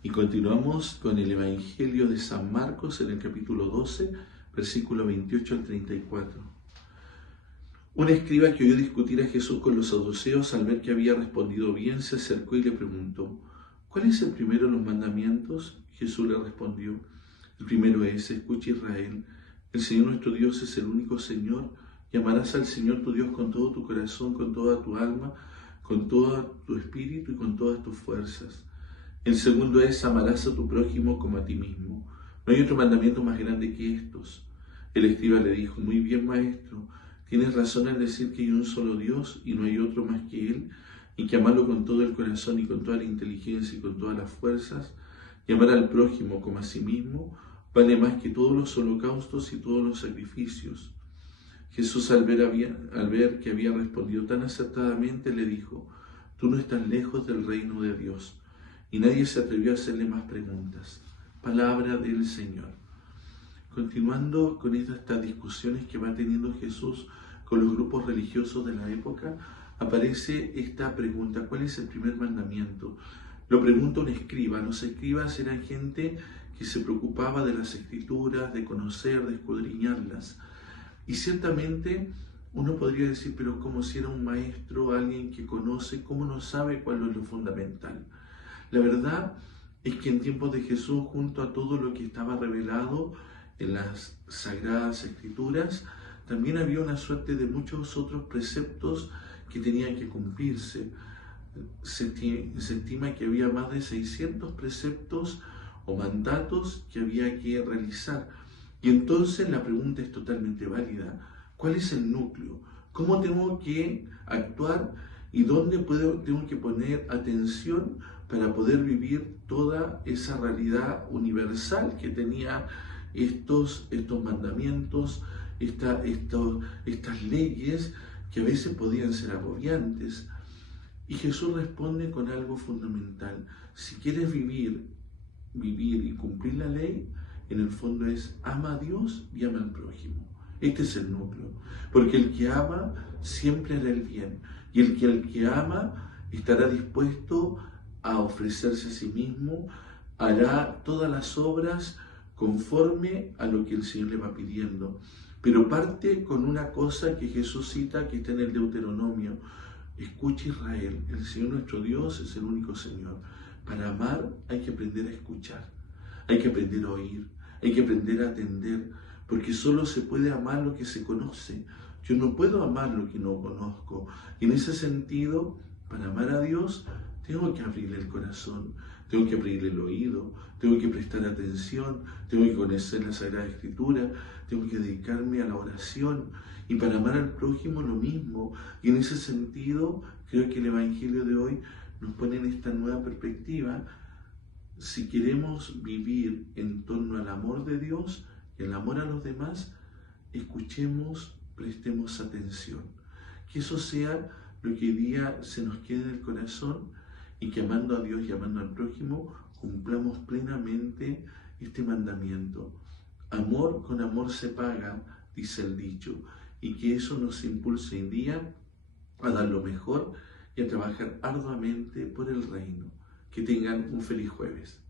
Y continuamos con el Evangelio de San Marcos en el capítulo 12, versículo 28 al 34. Un escriba que oyó discutir a Jesús con los saduceos, al ver que había respondido bien, se acercó y le preguntó: ¿cuál es el primero de los mandamientos? Jesús le respondió: el primero es: escucha Israel, el Señor nuestro Dios es el único Señor, y amarás al Señor tu Dios con todo tu corazón, con toda tu alma, con todo tu espíritu y con todas tus fuerzas. El segundo es: amarás a tu prójimo como a ti mismo. No hay otro mandamiento más grande que estos. El escriba le dijo: muy bien, maestro, tienes razón al decir que hay un solo Dios y no hay otro más que Él, y que amarlo con todo el corazón y con toda la inteligencia y con todas las fuerzas, y amar al prójimo como a sí mismo, vale más que todos los holocaustos y todos los sacrificios. Jesús, al ver que había respondido tan acertadamente, le dijo: tú no estás lejos del reino de Dios. Y nadie se atrevió a hacerle más preguntas. Palabra del Señor. Continuando con estas discusiones que va teniendo Jesús con los grupos religiosos de la época, aparece esta pregunta: ¿cuál es el primer mandamiento? Lo pregunta un escriba. Los escribas eran gente que se preocupaba de las escrituras, de conocer, de escudriñarlas. Y ciertamente uno podría decir: pero como si era un maestro, alguien que conoce, ¿cómo no sabe cuál es lo fundamental? La verdad es que en tiempos de Jesús, junto a todo lo que estaba revelado en las Sagradas Escrituras, también había una suerte de muchos otros preceptos que tenían que cumplirse. Se estima que había más de 600 preceptos o mandatos que había que realizar. Y entonces la pregunta es totalmente válida: ¿cuál es el núcleo? ¿Cómo tengo que actuar y dónde tengo que poner atención para poder vivir toda esa realidad universal que tenía estos mandamientos, estas leyes que a veces podían ser agobiantes? Y Jesús responde con algo fundamental: si quieres vivir y cumplir la ley, en el fondo es: ama a Dios y ama al prójimo. Este es el núcleo, porque el que ama siempre hará el bien, y el que ama estará dispuesto a ofrecerse a sí mismo, hará todas las obras conforme a lo que el Señor le va pidiendo. Pero parte con una cosa que Jesús cita, que está en el Deuteronomio: escucha Israel, el Señor nuestro Dios es el único Señor. Para amar hay que aprender a escuchar, hay que aprender a oír, hay que aprender a atender, porque solo se puede amar lo que se conoce. Yo no puedo amar lo que no conozco. Y en ese sentido, para amar a Dios, tengo que abrirle el corazón, tengo que abrirle el oído, tengo que prestar atención, tengo que conocer la Sagrada Escritura, tengo que dedicarme a la oración. Y para amar al prójimo lo mismo. Y en ese sentido, creo que el Evangelio de hoy nos pone en esta nueva perspectiva. Si queremos vivir en torno al amor de Dios y el amor a los demás, escuchemos, prestemos atención. Que eso sea lo que hoy día se nos quede en el corazón, y que amando a Dios y amando al prójimo cumplamos plenamente este mandamiento. Amor con amor se paga, dice el dicho, y que eso nos impulse hoy día a dar lo mejor y a trabajar arduamente por el reino. Que tengan un feliz jueves.